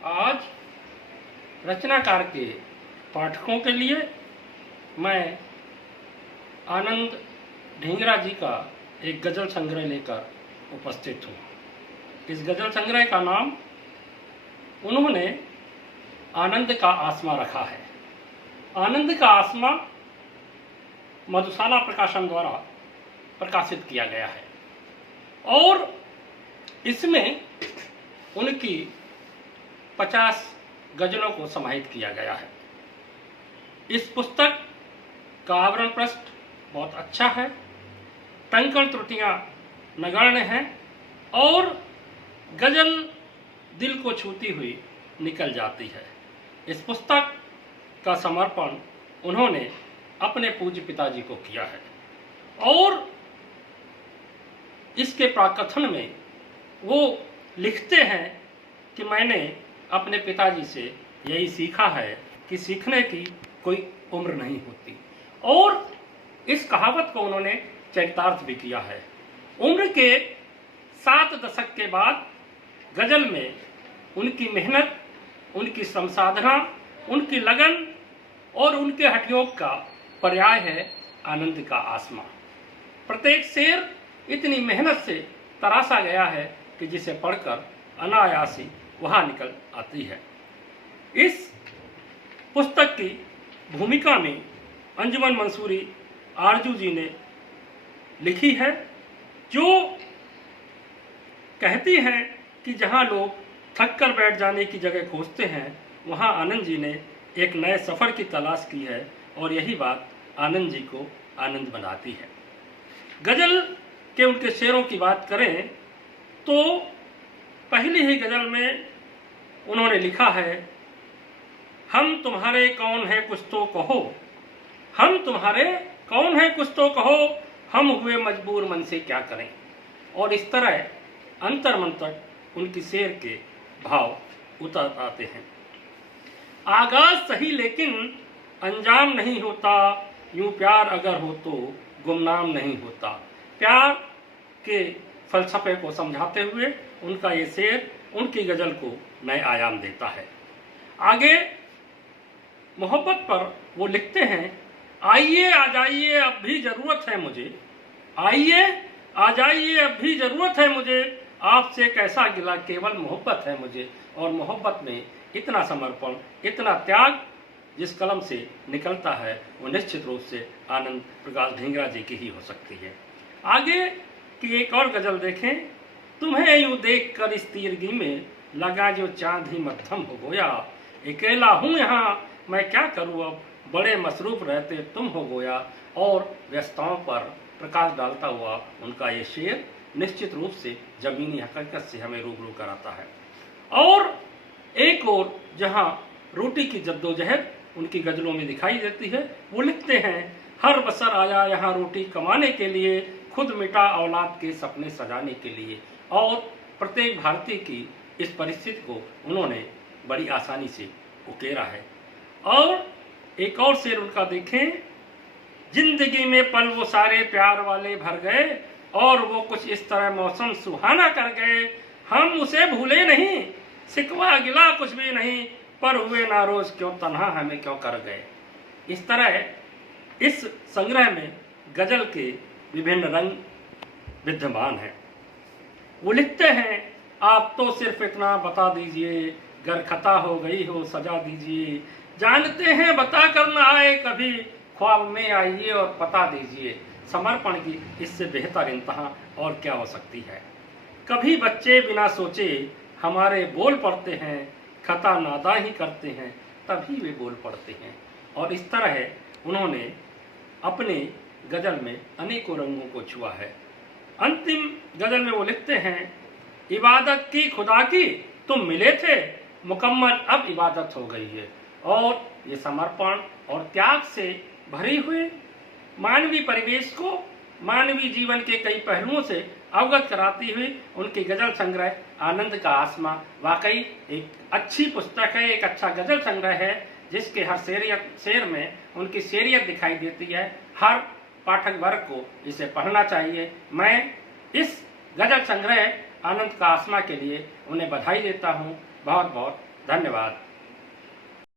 आज रचनाकार के पाठकों के लिए मैं आनंद ढींगरा जी का एक गज़ल संग्रह लेकर उपस्थित हूँ। इस गज़ल संग्रह का नाम उन्होंने आनंद का आसमां रखा है। आनंद का आसमां मधुशाला प्रकाशन द्वारा प्रकाशित किया गया है और इसमें उनकी 50 गज़लों को समाहित किया गया है। इस पुस्तक का आवरण पृष्ठ बहुत अच्छा है, टंकण त्रुटियां नगण्य हैं और गज़ल दिल को छूती हुई निकल जाती है। इस पुस्तक का समर्पण उन्होंने अपने पूज्य पिताजी को किया है और इसके प्राकथन में वो लिखते हैं कि मैंने अपने पिताजी से यही सीखा है कि सीखने की कोई उम्र नहीं होती, और इस कहावत को उन्होंने चरितार्थ भी किया है। उम्र के 7 दशक के बाद गज़ल में उनकी मेहनत, उनकी श्रम साधना, उनकी लगन और उनके हठयोग का पर्याय है आनंद का आसमां। प्रत्येक शेर इतनी मेहनत से तराशा गया है कि जिसे पढ़कर अनायासी वहाँ निकल आती है। इस पुस्तक की भूमिका में अंजुमन मंसूरी आरजू जी ने लिखी है, जो कहती हैं कि जहाँ लोग थक कर बैठ जाने की जगह खोजते हैं, वहाँ आनंद जी ने एक नए सफ़र की तलाश की है और यही बात आनंद जी को आनंद बनाती है। गज़ल के उनके शेरों की बात करें तो पहली ही गज़ल में उन्होंने लिखा है, हम तुम्हारे कौन है कुछ तो कहो, हम तुम्हारे कौन है कुछ तो कहो, हम हुए मजबूर मन से क्या करें। और इस तरह अंतर्मन तक उनकी शेर के भाव उतर आते हैं। आगाज सही लेकिन अंजाम नहीं होता, यूं प्यार अगर हो तो गुमनाम नहीं होता। प्यार के फलसफे को समझाते हुए उनका ये शेर उनकी गज़ल को नए आयाम देता है। आगे मोहब्बत पर वो लिखते हैं, आइए आ जाइए अब भी ज़रूरत है मुझे, आइए आ जाइए अब भी ज़रूरत है मुझे, आपसे कैसा गिला केवल मोहब्बत है मुझे। और मोहब्बत में इतना समर्पण, इतना त्याग जिस कलम से निकलता है वो निश्चित रूप से आनंद प्रकाश ढींगरा जी की ही हो सकती है। आगे की एक और गज़ल देखें, तुम्हें यूं देख कर इस तीरगी में लगा जो चांद ही मध्यम हो गोया, अकेला हूँ यहाँ मैं क्या करूँ अब, बड़े मसरूफ रहते तुम हो गोया। और व्यस्तताओं पर प्रकाश डालता हुआ उनका ये शेर निश्चित रूप से ज़मीनी हकीकत से हमें रूबरू कराता है। और एक और जहाँ रोटी की जद्दोजहद उनकी गज़लों में दिखाई देती है, वो लिखते हैं, हर बसर आया यहाँ रोटी कमाने के लिए, खुद मिटा औलाद के सपने सजाने के लिए। और प्रत्येक भारतीय की इस परिस्थिति को उन्होंने बड़ी आसानी से उकेरा है। और एक और शेर उनका देखें, जिंदगी में पल वो सारे प्यार वाले भर गए और वो कुछ इस तरह मौसम सुहाना कर गए, हम उसे भूले नहीं, सिकवा गिला कुछ भी नहीं, पर हुए नारोज क्यों तन्हा हमें क्यों कर गए। इस तरह इस संग्रह में गज़ल के विभिन्न रंग विद्यमान हैं। वो लिखते हैं, आप तो सिर्फ इतना बता दीजिए, गर खता हो गई हो सजा दीजिए, जानते हैं बता कर न आए कभी, ख्वाब में आइए और पता दीजिए। समर्पण की इससे बेहतर इंतहा और क्या हो सकती है। कभी बच्चे बिना सोचे हमारे बोल पड़ते हैं, खता नादा ही करते हैं तभी वे बोल पड़ते हैं। और इस तरह उन्होंने अपने गज़ल में अनेकों रंगों को छुआ है। अंतिम गज़ल में वो लिखते हैं, इबादत की खुदा की तुम मिले थे, मुकम्मल अब इबादत हो गई है। और ये समर्पण और त्याग से भरी हुई मानवीय परिवेश को मानवीय जीवन के कई पहलुओं से अवगत कराती हुई उनकी गज़ल संग्रह आनंद का आसमां वाकई एक अच्छी पुस्तक है, एक अच्छा गज़ल संग्रह है, जिसके हर शेर में उनकी शेरियत दिखाई देती है। हर पाठक वर्ग को इसे पढ़ना चाहिए। मैं इस गज़ल संग्रह आनंद का आसमां के लिए उन्हें बधाई देता हूँ। बहुत बहुत धन्यवाद।